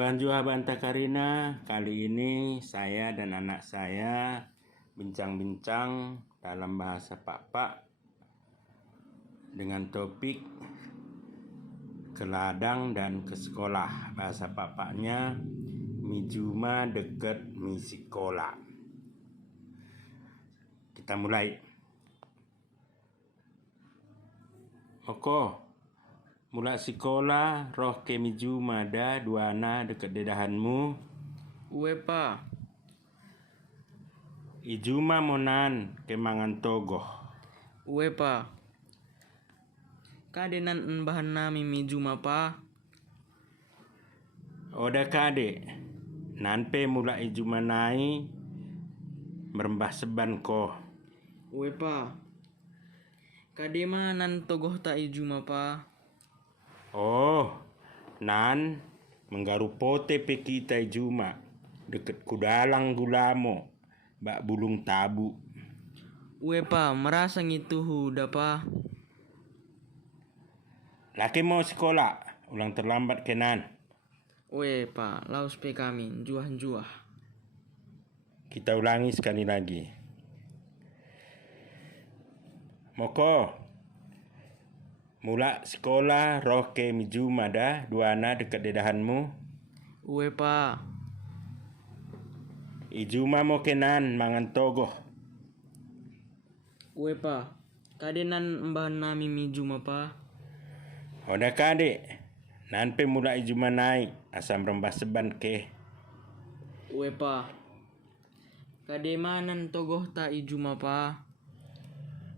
Juhan Banta Karina, kali ini saya dan anak saya bincang-bincang dalam bahasa Pak dengan topik ke ladang dan ke sekolah. Bahasa Paknya mijuma deket mi sekolah. Kita mulai. Oko mula sekolah roh ke mijuma da duana deket dedahanmu. Uwe pa, Ijuma monan ke mangan togoh. uwe pa. Kadenan bahan nami mijuma pa. Oda kade nanpe mula ijuma nai merembah seban ko. Uwe pa. Kadema nan togoh ta ijuma pa. Oh, nan menggarupote pe kita ijuma deket kudalang gulamo bak bulung tabu. Uwe pa, merasa ngitu huda pa. Laki mau sekolah, ulang terlambat kenan. Uwe pa, laus pe kami juah. Kita ulangi sekali lagi. Moko mula sekolah roh ke mijuma dah duana dekat dedahanmu. Uwe pa, Ijuma mo kenan mangan togoh. uwe pa. Kadenan bahan nami mijuma pa. Oda kade nanpe mula ijuma naik asam rembah seban ke. Uwe pa. Kadema nan togoh ta ijuma pa.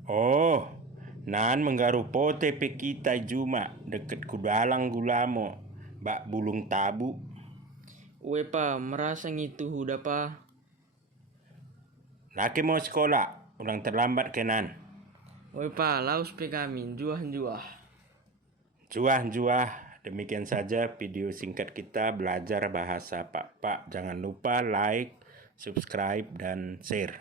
Oh, nan menggarupote pe kita ijuma deket kudalang gulamo bak bulung tabu. Uwe pa, merasa ngitu huda pa. Laki mau sekolah, ulang terlambat kenan. Uwe pa, laus pe kami juah. Juah, demikian saja video singkat kita belajar bahasa Pak. Jangan lupa like, subscribe, dan share.